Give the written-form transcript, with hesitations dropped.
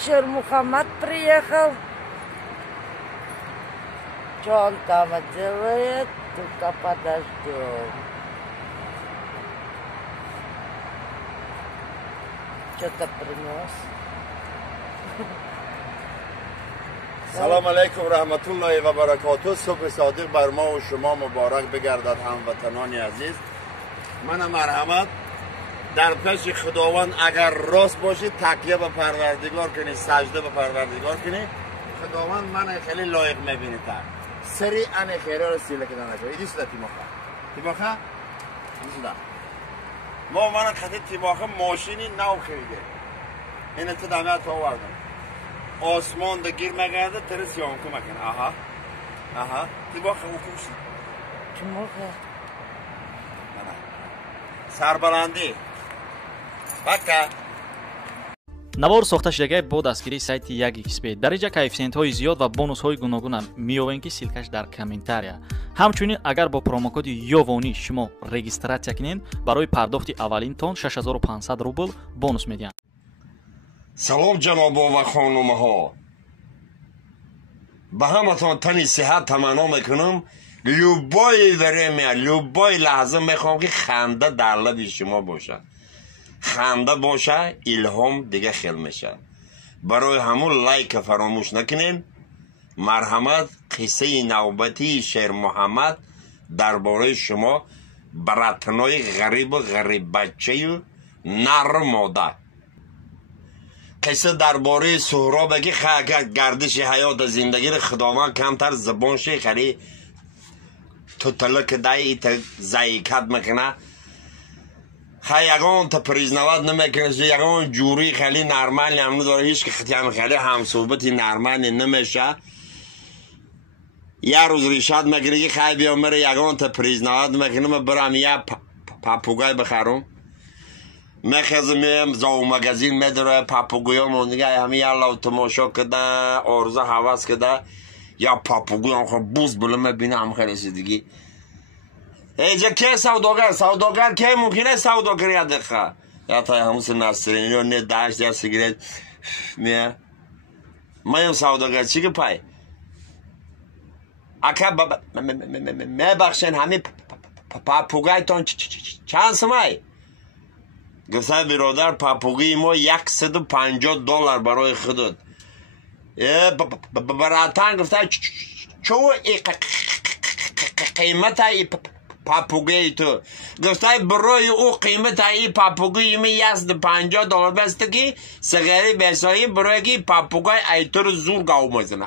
Шер Мухаммад приехал. Что он там делает? Тут подождем. Что-то принес. سلام علیکم رحمت الله و برکاته. صبح صادق بر ما و شما مبارک بگردد هموطنان عزیز. من مرحمت در پیش خداوند اگر راست باشید تکیه به پروردگار کنید، سجده به پروردگار کنید. خداوند من خیلی لایق میبینید. سری ان خیره رو سیله که دانه شد. دیست تیماخه ما من خطی تیماخه ماشینی نو خریده. این تو دمیت آوردم. آسمان ده گیر مگرده ترس یام که مکن. آها تیماخه اوکوشی Тимоха. سربلندی بکه навор сохта шудагии бо дастгирии сайти 1xbet дар инҷа коэффициентҳои зиёд ва бонусҳои гуногунам меёбем ки силкаш дар комментария. ҳамчунин агар бо промокоди ёвонӣ шумо регистратсия кунед барои пардохти аввалинтон 6500 рубл бонус медиҳанд. салом ҷанобо ва хонумаҳо, ба ҳаматон тани сиҳат таманно мекунам. любое время, любой лаҳза мехоҳам ки ханда дар лаби шумо бошад. خنده باشه الهام دیگه خیل میشه. برای همون لایک فراموش نکنین. مرحمت قصه نوبتی شیر محمد درباره شما براتنای غریب و غریب بچه و نر ماده. قصه درباره سهراب که گردش حیات زندگی رو خداوند کمتر زبان شی خری تو تلک دای زایکت میکنه. یگان تا پریزنواد نمیکنه، یگان جوری خیلی نرمالی هم نداره، هیچ که خیلی همصحبتی نرمالی نمیشه. یه روز ریشاد میگیره که خیلی بیا میره یگان تا پریزنواد میکنه. من برم یه پاپوگای بخرم، میخزم میم زاو مگزین میداره پاپوگویا مونده همه یه لو تماشا کده آرزه حواس کده یا پاپوگوی هم خود بوز بله میبینه هم خیلی سیدگی. اینجا که سوداگر که ممکنه سوداگری دقیقه یا تا همون نسترین یا نه داشت یا سیگریت میه مایم سوداگر چی که پای اکا میبخشن همه پاپوگایتون چند سمای گفته برادر پاپوگی ما $150 برای خودت براتن گفته چو قیمت ای پاپوگی تو گفته برای او قیمت ای پاپوگی می $150 بسته که سگری بسایی برای که پاپوگی ای تو رو زور گاو میزنه.